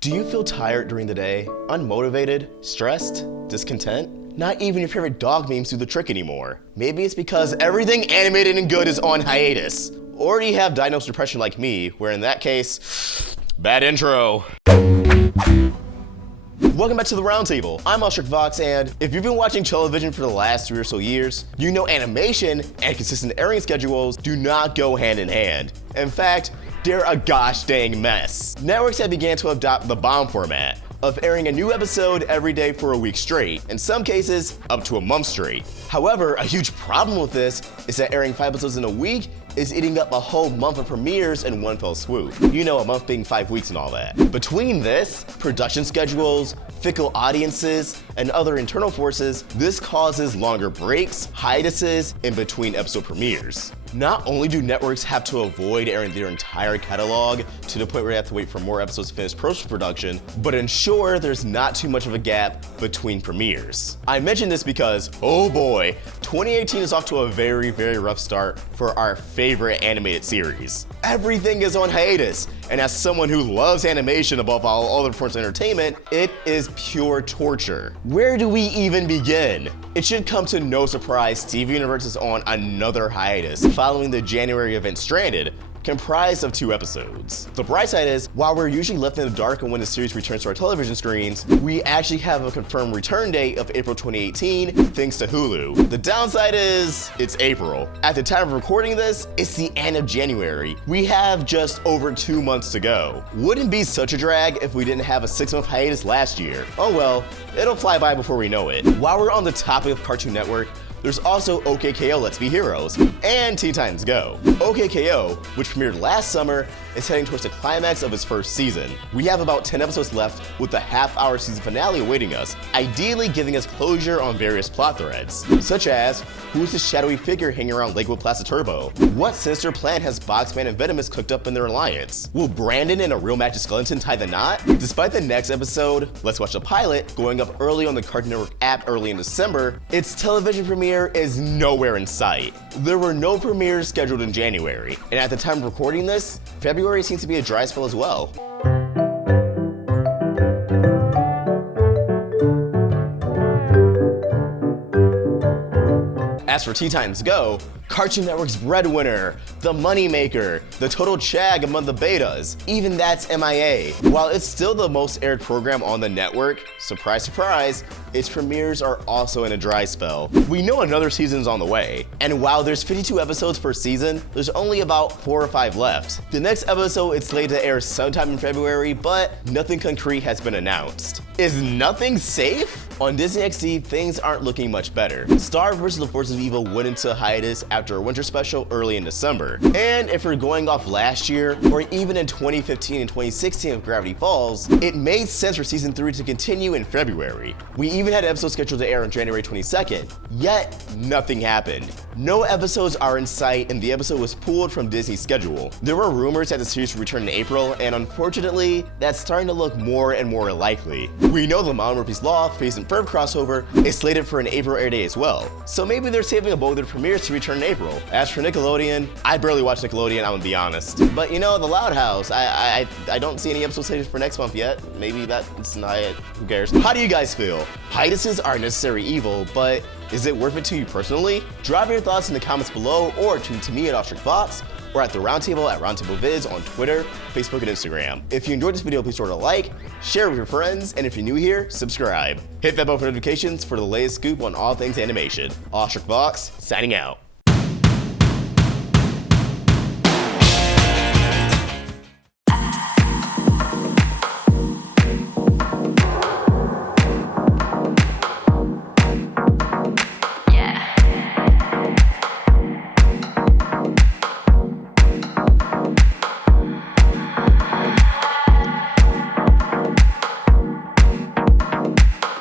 Do you feel tired during the day? Unmotivated? Stressed? Discontent? Not even your favorite dog memes do the trick anymore. Maybe it's because everything animated and good is on hiatus. Or you have diagnosed depression like me, where in that case, bad intro. Welcome back to the Roundtable. I'm AwestruckVox, and if you've been watching television for the last 3 or so years, you know animation and consistent airing schedules do not go hand in hand. In fact, they're a gosh dang mess. Networks have began to adopt the bomb format of airing a new episode every day for a week straight, in some cases, up to a month straight. However, a huge problem with this is that airing 5 episodes in a week is eating up a whole month of premieres in one fell swoop. You know, a month being 5 weeks and all that. Between this, production schedules, fickle audiences, and other internal forces, this causes longer breaks, hiatuses, in between episode premieres. Not only do networks have to avoid airing their entire catalog to the point where they have to wait for more episodes to finish post-production, but ensure there's not too much of a gap between premieres. I mention this because, oh boy, 2018 is off to a very, very rough start for our favorite animated series. Everything is on hiatus, and as someone who loves animation above all other forms of entertainment, it is pure torture. Where do we even begin? It should come to no surprise TV Universe is on another hiatus following the January event Stranded, comprised of 2 episodes. The bright side is, while we're usually left in the dark on when the series returns to our television screens, we actually have a confirmed return date of April 2018 thanks to Hulu. The downside is, it's April. At the time of recording this, it's the end of January. We have just over 2 months to go. Wouldn't be such a drag if we didn't have a 6-month hiatus last year. Oh well, it'll fly by before we know it. While we're on the topic of Cartoon Network, there's also OKKO Let's Be Heroes and Teen Titans Go. OKKO, which premiered last summer, is heading towards the climax of its first season. We have about 10 episodes left with the half-hour season finale awaiting us, ideally giving us closure on various plot threads, such as who's the shadowy figure hanging around Lakewood Plaza Turbo? What sinister plan has Boxman and Venomous cooked up in their alliance? Will Brandon and a real Magic Skeleton tie the knot? Despite the next episode, Let's Watch the Pilot, going up early on the Cartoon Network app early in December, its television premiere is nowhere in sight. There were no premieres scheduled in January, and at the time of recording this, February seems to be a dry spell as well. As for Teen Titans Go, Cartoon Network's breadwinner, the moneymaker, the total chag among the betas, even that's MIA. While it's still the most aired program on the network, surprise surprise, its premieres are also in a dry spell. We know another season's on the way, and while there's 52 episodes per season, there's only about 4 or 5 left. The next episode is slated to air sometime in February, but nothing concrete has been announced. Is nothing safe? On Disney XD, things aren't looking much better. Star vs. the Forces of Evil went into hiatus after a winter special early in December. And if we're going off last year, or even in 2015 and 2016 of Gravity Falls, it made sense for season 3 to continue in February. We even had an episode scheduled to air on January 22nd, yet nothing happened. No episodes are in sight, and the episode was pulled from Disney's schedule. There were rumors that the series would return in April, and unfortunately, that's starting to look more and more likely. We know the Mount Murphy's Law Phase and Ferb crossover is slated for an April air date as well, so maybe they're saving a both of their premieres to return in April. As for Nickelodeon, I barely watch Nickelodeon, I'm gonna be honest. But you know, The Loud House, I don't see any episodes slated for next month yet. Maybe that's not it, who cares? How do you guys feel? Hiatuses are a necessary evil, but is it worth it to you personally? Drop your thoughts in the comments below, or tweet to me at AwestruckVox, or at the Roundtable at RoundtableVids on Twitter, Facebook, and Instagram. If you enjoyed this video, please throw it a like, share it with your friends, and if you're new here, subscribe. Hit that bell for notifications for the latest scoop on all things animation. AwestruckVox, signing out.